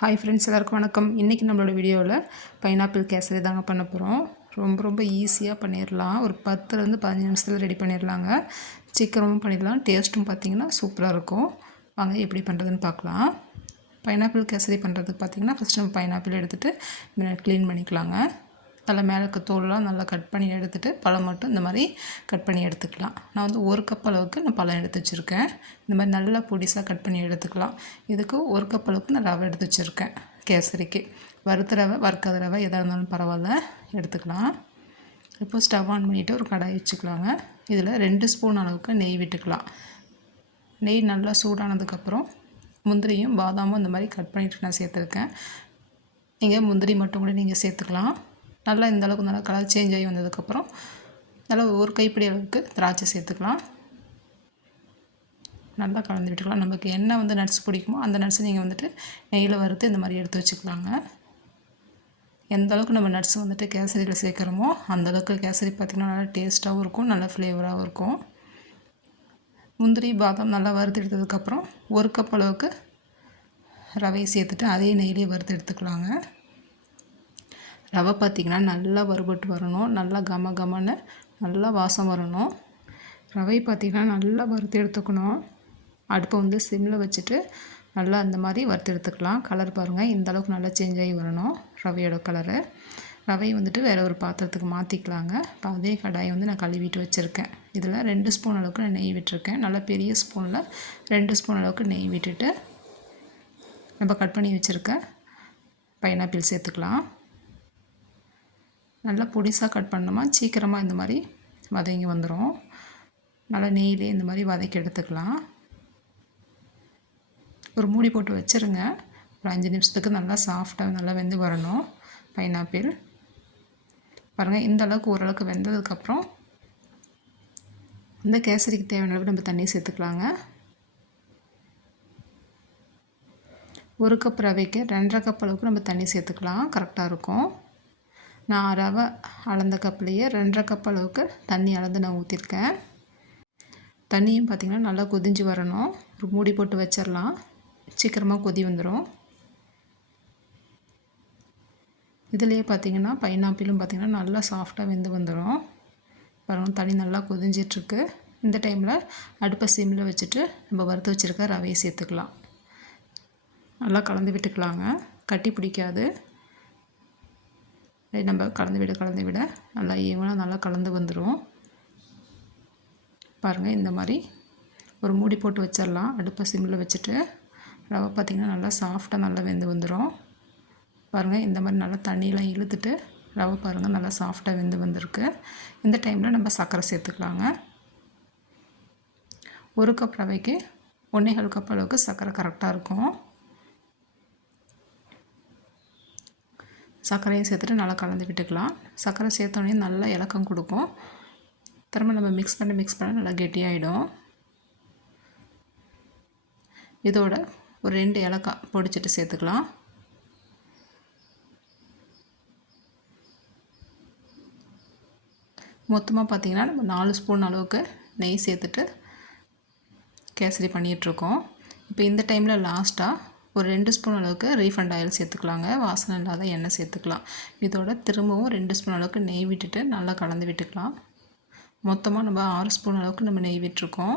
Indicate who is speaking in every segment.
Speaker 1: Hi friends எல்லாருக்கும் வணக்கம். இன்றைக்கி நம்மளோட வீடியோவில் பைனாப்பிள் கேசரி தாங்க பண்ண போகிறோம் ரொம்ப ரொம்ப ஈஸியாக பண்ணிடலாம் ஒரு பத்துலேருந்து பதினஞ்சு நிமிஷத்தில் ரெடி பண்ணிடலாங்க சீக்கிரமும் பண்ணிடலாம் டேஸ்ட்டும் பார்த்திங்கன்னா சூப்பராக இருக்கும். வாங்க எப்படி பண்ணுறதுன்னு பார்க்கலாம் பைனாப்பிள் கேசரி பண்ணுறதுக்கு பார்த்திங்கன்னா ஃபஸ்ட் நம்ம பைனாப்பிள் எடுத்துகிட்டு க்ளீன் பண்ணிக்கலாங்க. நல்லா மேலே இருக்க தோலெலாம் நல்லா கட் பண்ணி எடுத்துகிட்டு பழம் மட்டும் இந்த மாதிரி கட் பண்ணி எடுத்துக்கலாம். நான் வந்து ஒரு கப் அளவுக்கு நான் பழம் எடுத்து வச்சுருக்கேன். இந்த மாதிரி நல்லா பொடிசாக கட் பண்ணி எடுத்துக்கலாம். இதுக்கு ஒரு கப் அளவுக்கு நான் ரவை எடுத்து வச்சுருக்கேன். கேசரிக்கு. வறுத்த ரவை வறுக்காத ரவை எதாக இருந்தாலும் பரவாயில்ல எடுத்துக்கலாம். இப்போ ஸ்டவ் ஆன் பண்ணிவிட்டு ஒரு கடாய் வச்சுக்கலாங்க. இதில் ரெண்டு ஸ்பூன் அளவுக்கு நெய் விட்டுக்கலாம். நெய் நல்லா சூடானதுக்கப்புறம் முந்திரியும் பாதாமும் இந்த மாதிரி கட் பண்ணிட்டு நான் சேர்த்துருக்கேன். நீங்கள் முந்திரி மட்டும் கூட நீங்கள் சேர்த்துக்கலாம். நல்லா இந்த அளவுக்கு நல்லா கலர் சேஞ்ச் ஆகி வந்ததுக்கப்புறம் நல்லா ஒரு கைப்பிடி அளவுக்கு திராட்சை சேர்த்துக்கலாம். நல்லா கலந்து விட்டுக்கலாம். நமக்கு என்ன வந்து நட்ஸ் பிடிக்குமோ அந்த நட்ஸை நீங்கள் வந்துட்டு நெய்யில் வறுத்து இந்த மாதிரி எடுத்து வச்சுக்கலாங்க. எந்த அளவுக்கு நம்ம நட்ஸ் வந்துட்டு கேசரியில் சேர்க்குறோமோ அந்தளவுக்கு கேசரி பார்த்திங்கன்னா நல்லா டேஸ்ட்டாகவும் இருக்கும் நல்லா ஃப்ளேவராகவும் இருக்கும். முந்திரி பாதாம் நல்லா வறுத்து எடுத்ததுக்கப்புறம் ஒரு கப் அளவுக்கு ரவையை சேர்த்துட்டு அதே நெய்லேயே வறுத்து எடுத்துக்கலாங்க. ரவை பார்த்திங்கன்னா நல்லா வறுபட்டு வரணும். நல்லா கம கமன்னு நல்லா வாசம் வரணும். ரவை பார்த்திங்கன்னா நல்லா வறுத்து எடுத்துக்கணும். அடுப்பை வந்து சிம்மில் வச்சுட்டு நல்லா அந்த மாதிரி வறுத்து எடுத்துக்கலாம். கலர் பாருங்கள் இந்த அளவுக்கு நல்லா சேஞ்ச் ஆகி வரணும். ரவையோட கலரு ரவை வந்துட்டு வேறு ஒரு பாத்திரத்துக்கு மாற்றிக்கலாங்க இப்போ அதே கடாயை வந்து நான் கழுவிட்டு வச்சுருக்கேன். இதில் ரெண்டு ஸ்பூன் அளவுக்கு நான் நெய் விட்டுருக்கேன். நல்லா பெரிய ஸ்பூனில் ரெண்டு ஸ்பூன் அளவுக்கு நெய் விட்டுட்டு நம்ம கட் பண்ணி வச்சுருக்க பைனாப்பிள் சேர்த்துக்கலாம். நல்லா பொடிசாக கட் பண்ணோமா? சீக்கிரமாக இந்த மாதிரி வதங்கி வந்துடும் நல்லா நெய்லே இந்த மாதிரி வதக்கி எடுத்துக்கலாம். ஒரு மூடி போட்டு வச்சுருங்க. ஒரு அஞ்சு நிமிஷத்துக்கு நல்லா சாஃப்டாக நல்லா வெந்து வரணும். பைனாப்பிள் பாருங்கள் இந்த அளவுக்கு ஓரளவுக்கு வெந்ததுக்கப்புறம் இந்த கேசரிக்கு தேவையான அளவுக்கு நம்ம தண்ணி சேர்த்துக்கலாங்க. ஒரு கப் ரவைக்கு ரெண்டரை கப் அளவுக்கு நம்ம தண்ணி சேர்த்துக்கலாம். கரெக்டாக இருக்கும். நான் ரவை அளந்த கப்லேயே ரெண்டரை கப் அளவுக்கு தண்ணி அளந்து நான் ஊற்றிருக்கேன் தண்ணியும் பார்த்திங்கன்னா நல்லா கொதிஞ்சு வரணும். ஒரு மூடி போட்டு வச்சிடலாம் சீக்கிரமாக கொதி வந்துடும் இதுலேயே பார்த்திங்கன்னா பைனாப்பிளும் பார்த்திங்கன்னா நல்லா சாஃப்டாக வெந்து வந்துடும் பாருங்கள் தண்ணி நல்லா கொதிஞ்சிட்ருக்கு. இந்த டைமில் அடுப்பை சிம்மில் வச்சுட்டு நம்ம வறுத்து வச்சுருக்க ரவையை சேர்த்துக்கலாம். நல்லா கலந்து விட்டுக்கலாங்க. கட்டி பிடிக்காது. நம்ம கலந்து விட கலந்து விட. நல்லா ஈவனாக நல்லா கலந்து வந்துடும் பாருங்கள் இந்த மாதிரி ஒரு மூடி போட்டு வச்சிடலாம் அடுப்பை சிம்மில் வச்சுட்டு ரவை பார்த்திங்கன்னா நல்லா சாஃப்டாக நல்லா வெந்து வந்துடும் பாருங்கள் இந்த மாதிரி நல்லா தண்ணியெலாம் இழுத்துட்டு ரவை பாருங்கள் நல்லா சாஃப்டாக வெந்து வந்திருக்கு. இந்த டைமில் நம்ம சர்க்கரை சேர்த்துக்கலாங்க. ஒரு கப் ரவைக்கு ஒன்றே கால் கப் அளவுக்கு சர்க்கரை கரெக்டாக இருக்கும். சர்க்கரையும் சேர்த்துட்டு நல்லா கலந்து விட்டுக்கலாம். சர்க்கரை சேர்த்தோடனே நல்லா இலக்கம் கொடுக்கும். திரும்ப நம்ம மிக்ஸ் பண்ணி மிக்ஸ் பண்ண நல்லா கெட்டியாகிடும் இதோட ஒரு ரெண்டு இலக்காய் பொடிச்சிட்டு சேர்த்துக்கலாம். மொத்தமாக பார்த்திங்கன்னா நம்ம நாலு ஸ்பூன் அளவுக்கு நெய் சேர்த்துட்டு கேசரி பண்ணிகிட்ருக்கோம் இப்போ இந்த டைமில் லாஸ்ட்டாக ஒரு ரெண்டு ஸ்பூன் அளவுக்கு ரீஃபண்ட் ஆயில் சேர்த்துக்கலாங்க. வாசனை இல்லாத எண்ணெய் சேர்த்துக்கலாம். இதோட திரும்பவும் ரெண்டு ஸ்பூன் அளவுக்கு நெய் விட்டுட்டு நல்லா கலந்து விட்டுக்கலாம். மொத்தமாக நம்ம ஆறு ஸ்பூன் அளவுக்கு நம்ம நெய் விட்டுருக்கோம்.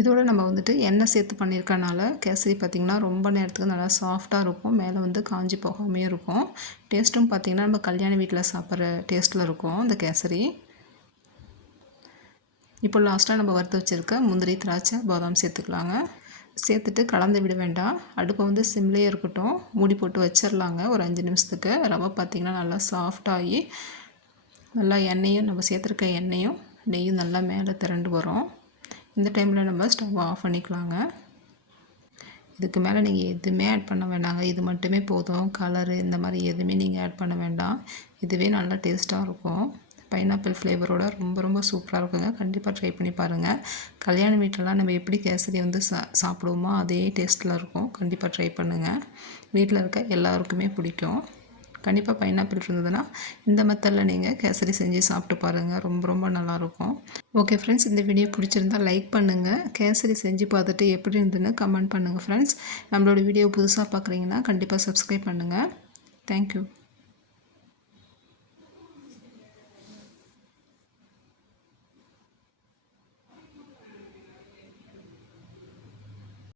Speaker 1: இதோட நம்ம வந்துட்டு எண்ணெய் சேர்த்து பண்ணியிருக்கனால கேசரி பார்த்திங்கன்னா ரொம்ப நேரத்துக்கு நல்லா சாஃப்டாக இருக்கும். மேலே வந்து காஞ்சி போகாமே இருக்கும். டேஸ்ட்டும் பார்த்திங்கன்னா நம்ம கல்யாண வீட்டில் சாப்பிட்ற டேஸ்ட்டில் இருக்கும் இந்த கேசரி. இப்போ லாஸ்ட்டாக நம்ம வறுத்து வச்சுருக்க முந்திரி திராட்சை பாதாம் சேர்த்துக்கலாங்க. சேர்த்துட்டு கலந்து விட வேண்டாம். அடுப்பை வந்து சிம்லேயே இருக்கட்டும். மூடி போட்டு வச்சிடலாங்க ஒரு அஞ்சு நிமிஷத்துக்கு. ரவை பார்த்திங்கன்னா நல்லா சாஃப்டாகி நல்லா எண்ணெயும் நம்ம சேர்த்துருக்க எண்ணெயும் நெய்யும் நல்லா மேலே திரண்டு வரும். இந்த டைமில் நம்ம ஸ்டவ் ஆஃப் பண்ணிக்கலாங்க. இதுக்கு மேலே நீங்கள் எதுவுமே ஆட் பண்ண வேண்டாங்க. இது மட்டுமே போதும். கலரு இந்த மாதிரி எதுவுமே நீங்கள் ஆட் பண்ண வேண்டாம். இதுவே நல்லா டேஸ்ட்டாக இருக்கும். பைனாப்பிள் ஃப்ளேவரோட ரொம்ப ரொம்ப சூப்பராக இருக்குங்க. கண்டிப்பாக ட்ரை பண்ணி பாருங்கள் கல்யாண வீட்டிலலாம் நம்ம எப்படி கேசரி வந்து சா சாப்பிடுவோமோ அதே டேஸ்ட்டில் இருக்கும். கண்டிப்பாக ட்ரை பண்ணுங்கள் வீட்டில் இருக்க எல்லாருக்குமே பிடிக்கும். கண்டிப்பாக பைனாப்பிள் இருந்ததுன்னா இந்த மெத்தடில் நீங்கள் கேசரி செஞ்சு சாப்பிட்டு பாருங்கள் ரொம்ப ரொம்ப நல்லாயிருக்கும். ஓகே ஃப்ரெண்ட்ஸ் இந்த வீடியோ பிடிச்சிருந்தா லைக் பண்ணுங்கள் கேசரி செஞ்சு பார்த்துட்டு எப்படி இருந்ததுன்னு கமெண்ட் பண்ணுங்கள் ஃப்ரெண்ட்ஸ் நம்மளோட வீடியோ புதுசாக பார்க்குறீங்கன்னா கண்டிப்பாக சப்ஸ்கிரைப் பண்ணுங்கள் தேங்க்யூ